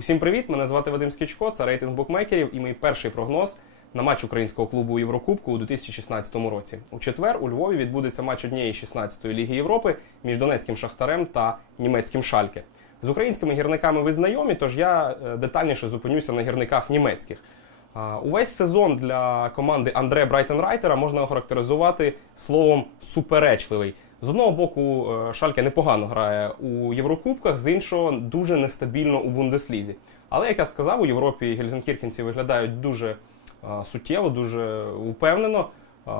Усім привіт! Мене звати Вадим Скічко, це рейтинг букмекерів і мій перший прогноз на матч українського клубу Єврокубку у 2016 році. У четвер у Львові відбудеться матч однієї 16-ї ліги Європи між Донецьким Шахтарем та німецьким Шальке. З українськими гірниками ви знайомі, тож я е, детальніше зупинюся на гірниках німецьких. Увесь сезон для команди Андре Брайтенрайтера можна охарактеризувати словом суперечливий. З одного боку, е, Шальке непогано грає у Єврокубках, з іншого дуже нестабільно у Бундеслізі. Але як я сказав, у Європі гельзенкірхенці виглядають дуже е, суттєво, дуже упевнено. Е,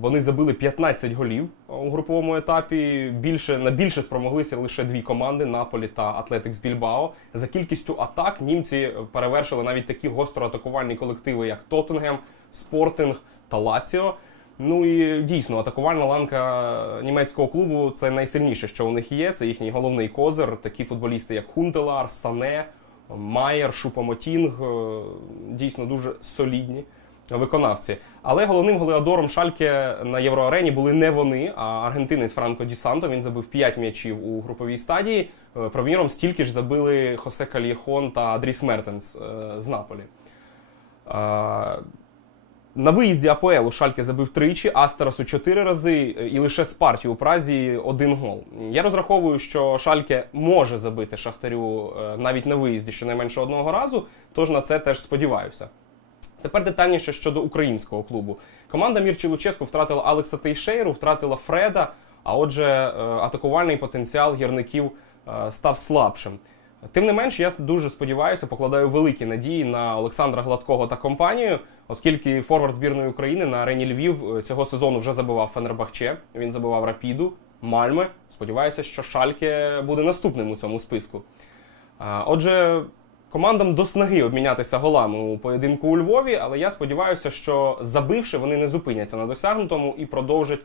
Вони забили 15 голів у груповому етапі. Більше на більше спромоглися лише дві команди Наполі та Атлетикс Більбао. За кількістю атак німці перевершили навіть такі гостроатакувальні колективи, як Тоттенгем, Спортинг та Лаціо. Ну і дійсно, атакувальна ланка німецького клубу це найсильніше, що у них є. Це їхній головний козир. Такі футболісти, як Хунтелар, Сане, Майер, Шупамотінг. е, Дійсно дуже солідні виконавці. Але головним голеадором Шальке на євроарені були не вони, а аргентинець Франко Ді Санто. Він забив 5 м'ячів у груповій стадії. Е, Проміром стільки ж забили Хосе Кальєхон та Дріс Мертенс е, з Наполі. Е, на виїзді АПЛ у Шальке забив тричі, Астерасу чотири рази і лише з партії у Празі один гол. Я розраховую, що Шальке може забити Шахтарю е, навіть на виїзді щонайменше одного разу, тож на це теж сподіваюся. Тепер детальніше щодо українського клубу. Команда Мірчі Луческу втратила Алекса Тейшейру, втратила Фреда, а отже, е, атакувальний потенціал гірників е, став слабшим. Тим не менш, я дуже сподіваюся, покладаю великі надії на Олександра Гладкого та компанію, оскільки форвард збірної України на арені Львів е, цього сезону вже забивав Фенербахче, він забивав Рапіду, Мальме. Сподіваюся, що Шальке буде наступним у цьому списку. Отже, командам до снаги обмінятися голами у поєдинку у Львові, але я сподіваюся, що забивши, вони не зупиняться на досягнутому і продовжать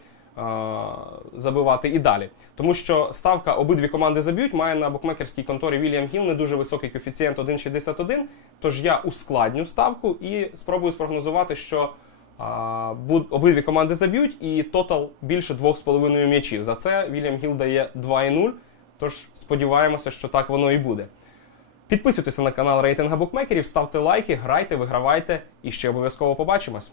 забивати і далі. Тому що ставка обидві команди заб'ють має на букмекерській конторі Вільям Гіл не дуже високий коефіцієнт 1,61. Тож я ускладню ставку і спробую спрогнозувати, що а, буд- обидві команди заб'ють, і тотал більше 2,5 м'ячів. За це Вільям Гіл дає 2,0. Тож сподіваємося, що так воно і буде. Підписуйтеся на канал рейтинга букмекерів, ставте лайки, грайте, вигравайте і ще обов'язково побачимось.